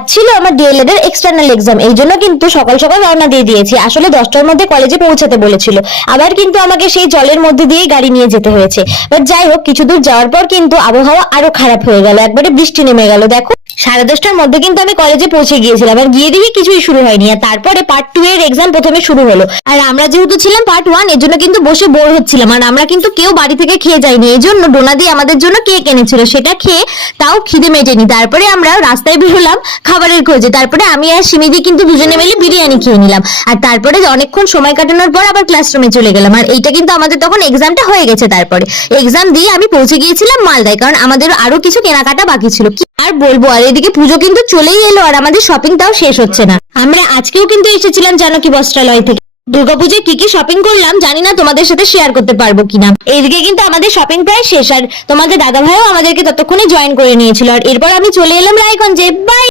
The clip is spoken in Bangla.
আজ ছিল আমার ডিএলএড এর এক্সটার্নাল এক্সাম, এই জন্য কিন্তু সকাল সকাল রওনা দিয়ে দিয়েছি। আসলে 10টার মধ্যে কলেজে পৌঁছাতে বলেছিল, আবার কিন্তু আমাকে সেই জলের মধ্যে দিয়েই গাড়ি নিয়ে যেতে হয়েছে। বাট যাই হোক, কিছু দূর যাওয়ার পর কিন্তু আবহাওয়া আরো খারাপ হয়ে গেল, একবারে বৃষ্টি নেমে গেল। দেখো 10:30টার মধ্যে কিন্তু আমি কলেজে পৌঁছে গিয়েছিলাম, আর গিয়ে দেখি কিছুই শুরু হয়নি। আর তারপরে পার্ট 2 এর এক্সাম প্রথমে শুরু হলো, আর আমরা যেহেতু ছিলাম পার্ট 1, এর জন্য কিন্তু বসে বোর হচ্ছিলাম। আর আমরা কিন্তু কেউ বাড়ি থেকে খেয়ে যাইনি, এই জন্য ডোনা দিয়ে আমাদের জন্য কেক এনেছিল, সেটা খেয়ে তাও খিদে মেটেনি। তারপরে আমরা রাস্তায় বেরোলাম খাবারের খোঁজে। তারপরে আমি আর সিমিদি কিন্তু দুজনে মিলে বিরিয়ানি খেয়ে নিলাম, আর তারপরে অনেকক্ষণ সময় কাটানোর পর আবার ক্লাসরুমে চলে গেলাম। আর এইটা কিন্তু আমাদের তখন এক্সামটা হয়ে গেছে। তারপরে এক্সাম দিয়ে আমি পৌঁছে গিয়েছিলাম মালদায়, কারণ আমাদের আরো কিছু কেনাকাটা বাকি ছিল। কি আর বলবো, আর এদিকে পুজো কিন্তু চলেই এলো, আর আমাদের শপিংটাও শেষ হচ্ছে না। আমরা আজকেও কিন্তু এসেছিলাম জানকী বস্ত্রালয় থেকে। দুর্গাপুজোয় কি কি শপিং করলাম জানি না তোমাদের সাথে শেয়ার করতে পারবো কিনা। এইদিকে কিন্তু আমাদের শপিং প্রায় শেষ, আর তোমাদের দাদা ভাইও আমাদেরকে ততক্ষণে জয়েন করে নিয়েছিল। আর এরপর আমি চলে এলাম রায়গঞ্জে। বাই।